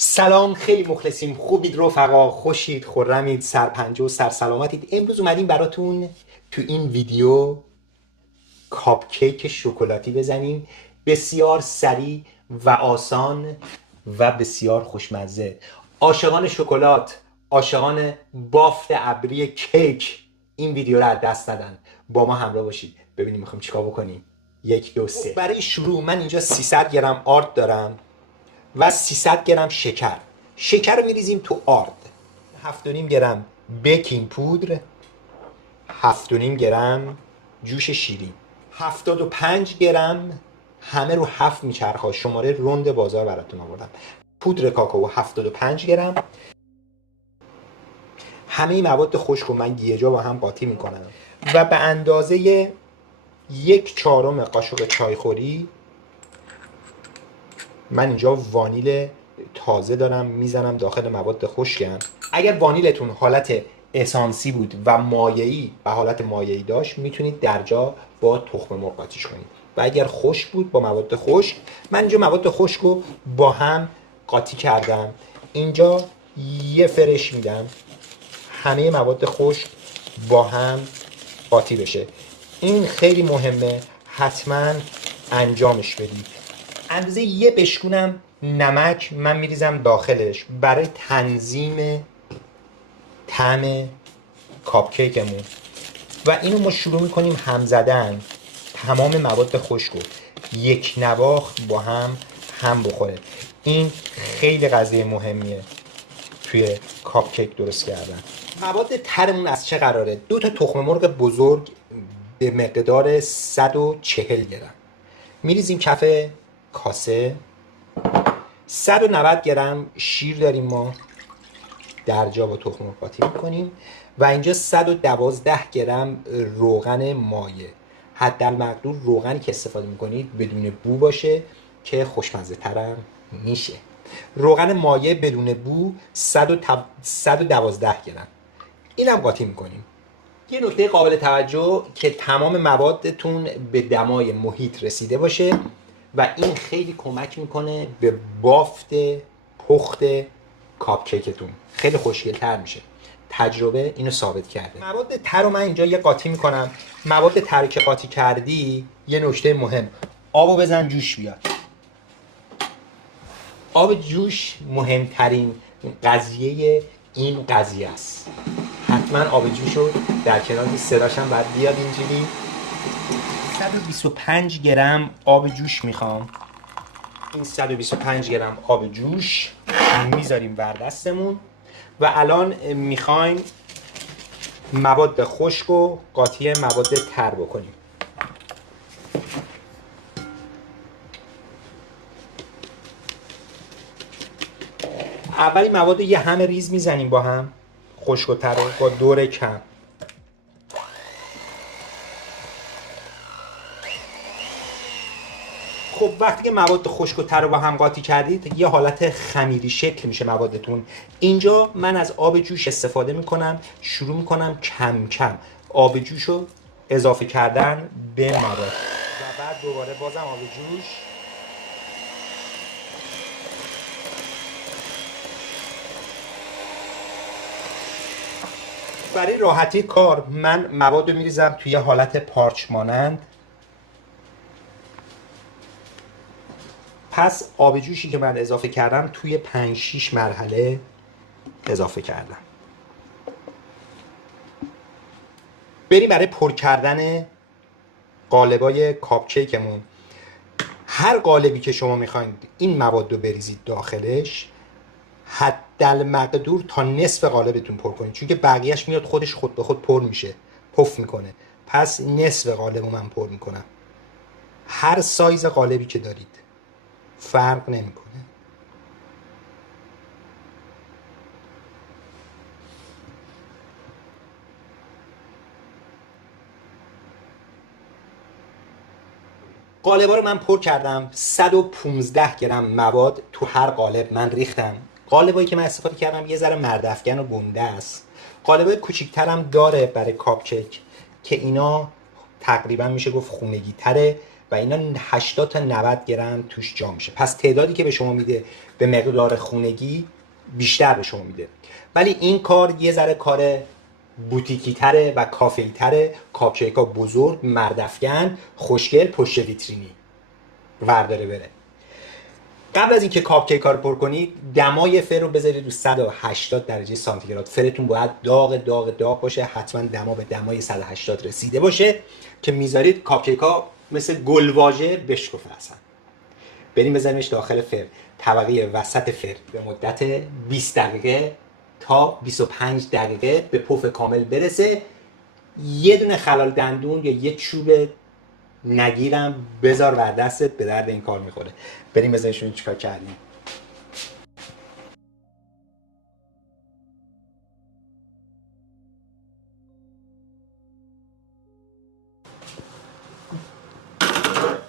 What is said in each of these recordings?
سلام، خیلی مخلصیم. خوبید رفقا؟ خوشید؟ خرمید؟ سرپنجه و سرسلامتید؟ امروز اومدیم براتون تو این ویدیو کاپکیک شکلاتی بزنیم. بسیار سریع و آسان و بسیار خوشمزه. عاشقان شکلات، عاشقان بافت ابری کیک این ویدیو رو از دست ندن. با ما همراه باشید ببینیم میخوایم چیکار بکنیم. 1 2 3. برای شروع من اینجا 300 گرم آرد دارم و 300 گرم شکر رو میریزیم تو آرد. 7.5 گرم بیکینگ پودر، 7.5 گرم جوش شیرین، 75 گرم، همه رو 7 میچرخه، شماره رند بازار براتون آوردم، پودر کاکائو 75 گرم. همه مواد خشک رو من یه جا با هم قاطی میکنم و به اندازه 1/4 قاشق چایخوری من اینجا وانیل تازه دارم میزنم داخل مواد خشکم. اگر وانیلتون حالت اسانسی بود و مایعی و حالت مایعی داشت میتونید در جا با تخم مرغ قاطیش کنید و اگر خشک بود با مواد خشک. من اینجا مواد خشک رو با هم قاطی کردم. اینجا یه فرش میدم همه مواد خشک با هم قاطی بشه. این خیلی مهمه، حتما انجامش بدید. اندازه یه بشکونم نمک من میریزم داخلش برای تنظیم طعم کاپکیکمون و اینو ما شروع میکنیم هم زدن تمام مواد خشک رو یک نواخت با هم بخوره. این خیلی قضیه مهمیه توی کاپکیک درست کردن. مواد ترمون از چه قراره؟ 2 تا تخم مرغ بزرگ به مقدار 140 گرم میریزیم کف کاسه. 190 گرم شیر داریم ما در جا با تخم مرغ قاطی میکنیم و اینجا 112 گرم روغن مایع. حداقل روغنی که استفاده میکنید بدون بو باشه که خوشمزه ترم میشه. روغن مایع بدون بو 112 گرم اینم قاطی میکنیم. یه نکته قابل توجه که تمام موادتون به دمای محیط رسیده باشه و این خیلی کمک میکنه به بافت پخت کاپکیکتون، خیلی خوشگل‌تر میشه. تجربه اینو ثابت کرده. مواد تر رو من اینجا یه قاطی میکنم. مواد تر که قاطی کردی یه نکته مهم، آبو بزن جوش بیاد. آب جوش مهمترین قضیه این قضیه است. حتما آب جوش رو در کنار صداش هم باید بیاد اینجوری. 125 گرم آب جوش میخوام. این 125 گرم آب جوش میذاریم بر دستمون و الان میخوایم مواد خشک و قاطی مواد تر بکنیم. اولی مواد یه همه ریز میزنیم با هم، خشک و تر رو با دور کم. خب وقتی که مواد خشک و تر رو با هم قاطی کردید یه حالت خمیری شکل میشه موادتون. اینجا من از آب جوش استفاده میکنم، شروع میکنم کم کم آب جوش رو اضافه کردن به مواد و بعد دوباره بازم آب جوش. برای راحتی کار من مواد رو میریزم توی حالت پارچ مانند. پس آب جوشی که من اضافه کردم توی 5-6 مرحله اضافه کردم. بریم برای پر کردن قالبای کاپکیکمون. هر قالبی که شما میخواید این مواد رو بریزید داخلش، حدالمقدور تا نصف قالبتون پر کنید، چون که بقیهش میاد خودش خود به خود پر میشه، پف میکنه. پس نصف قالب رو من پر میکنم. هر سایز قالبی که دارید فرق نمیکنه. قالبا رو من پر کردم. 115 گرم مواد تو هر قالب من ریختم. قالبایی که من استفاده کردم یه ذره مردافکن و گنده است. قالبای کوچیک‌ترم داره برای کاپکیک که اینا تقریبا میشه گفت خونگی تره و اینا 80 تا 90 گرم توش جا میشه. پس تعدادی که به شما میده به مقدار خونگی بیشتر به شما میده. ولی این کار یه ذره کار بوتیکی تره و کافه‌ای تره. کاپکیکا بزرگ، مردافکن، خوشگل، پشت ویترینی ورداره بره. قبل از اینکه کاپکیکا رو پر کنید دمای فر رو بذارید رو 180 درجه سانتیگراد. فرتون باید داغ باشه، حتما دما به دمای 180 رسیده باشه که میذارید کاپکیکا مثل گلواژه بشکفه. اصلا بریم بذاریمش داخل فر، طبقه وسط فر به مدت 20 دقیقه تا 25 دقیقه به پف کامل برسه. یه دونه خلال دندون یا یه چوب نگیرم بذار بر دستت، به درد این کار میخوره. بریم بزنشون چیکار کردیم.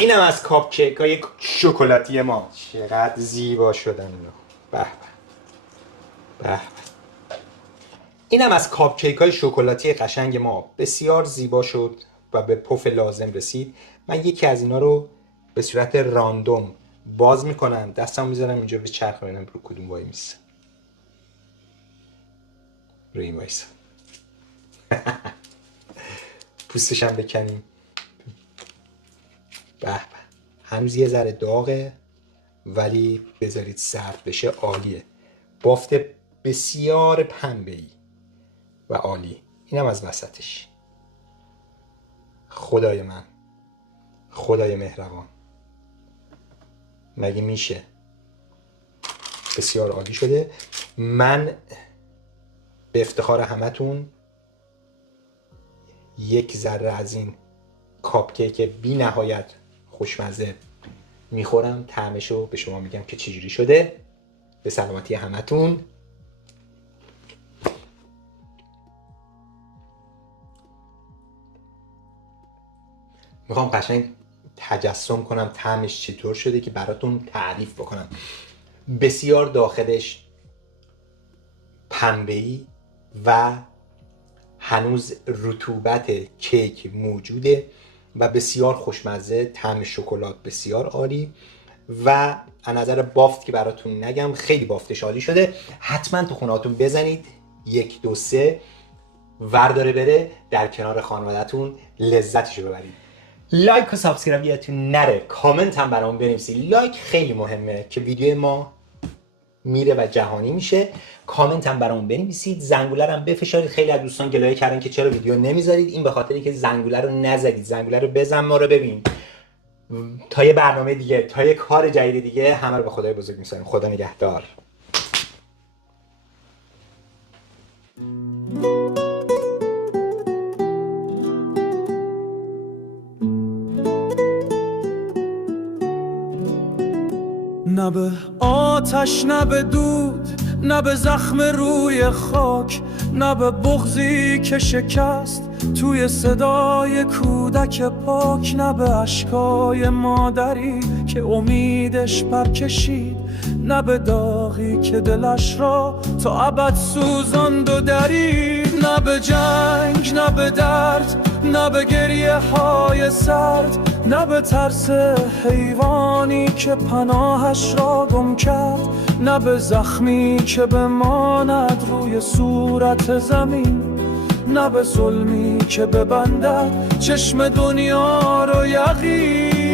اینم از کاپکیک های شکلاتی ما. چقدر زیبا شدن اینا. به به. اینم از کاپکیک های شکلاتی قشنگ ما. بسیار زیبا شد و به پف لازم رسید. من یکی از اینا رو به صورت راندوم باز میکنم، دستم میذارم اینجا به چرخ ببینم رو کدوم وای میسه. روی این وایسه. پوستشم بکنیم. به به. هنوز یه ذره داغه ولی بذارید سرد بشه عالیه. بافت بسیار پنبه‌ای و عالی. اینم از وسطش. خدای من، خدای مهربان، مگه میشه؟ بسیار عالی شده. من به افتخار همتون یک ذره از این کاپکیک بی نهایت خوشمزه میخورم، طعمشو به شما میگم که چجوری شده. به سلامتی همتون. میخوام قشنگ تجسم کنم طعمش چطور شده که براتون تعریف بکنم. بسیار داخلش پنبه‌ای و هنوز رطوبت کیک موجوده و بسیار خوشمزه. طعم شکلات بسیار عالی و از نظر بافت که براتون نگم خیلی بافتش عالی شده. حتما تو خونهاتون بزنید. 1 2 3 ورداره بره، در کنار خانواده‌تون لذتشو ببرید. لایک و سابسکرایب یادتون نره. کامنت هم برام بنویسید. لایک خیلی مهمه که ویدیو ما میره و جهانی میشه. کامنت هم برام بنویسید. زنگوله رو هم بفشارید. خیلی از دوستان گلایه کردن که چرا ویدیو نمیذارید. این به خاطری که زنگوله رو نزدید. زنگوله رو بزن ما رو ببین. تا یه برنامه دیگه، تا یه کار جدید دیگه، همه رو به خدای بزرگ میسپارم. خدا نگهدار. نه به آتش، نه به دود، نه به زخم روی خاک، نه به بغضی که شکست توی صدای کودک پاک، نه به اشکای مادری که امیدش پرکشید، نه به داغی که دلش را تا ابد سوزاند و درید، نه به جنگ، نه به درد، نه به گریه های سرد، نه به ترس حیوانی که پناهش را گم کرد، نه به زخمی که بماند روی صورت زمین، نه به ظلمی که ببندد چشم دنیا رو یقین.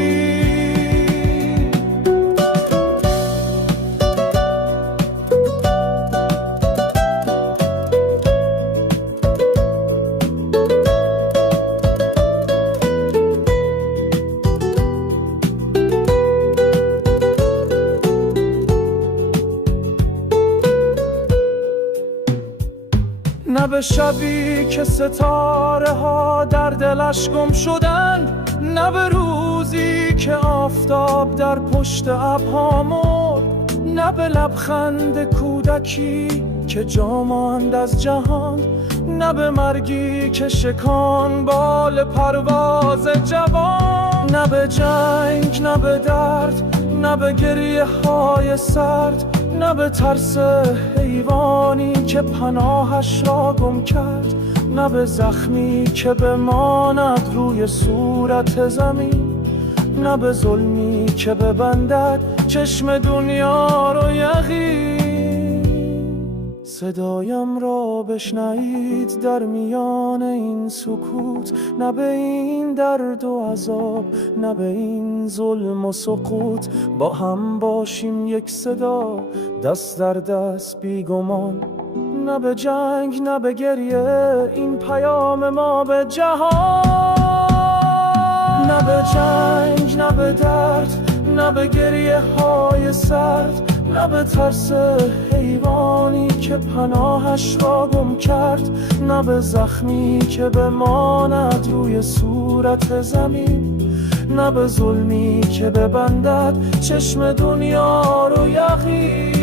نه به شبی که ستاره ها در دلش گم شدن، نه به روزی که آفتاب در پشت ابرها مرد، نه به لبخند کودکی که جا ماند از جهان، نه به مرگی که شکان بال پرواز جوان، نه به جنگ، نه به درد، نه به گریه های سرد، نه به ترس حیوانی که پناهش را گم کرد، نه به زخمی که بماند روی صورت زمین، نه به ظلمی که ببندد چشم دنیا رو یقین. صدایم را بشنوید در میان این سکوت، نه به این درد و عذاب، نه به این ظلم و سقوط. با هم باشیم یک صدا، دست در دست بیگمان، نه به جنگ نه به گریه، این پیام ما به جهان. نه به جنگ نه به درد، نه به گریه های سرد، نه به ترس حیوانی که پناهش را گم کرد، نه به زخمی که بماند روی صورت زمین، نه به ظلمی که ببندد چشم دنیا رو یقین.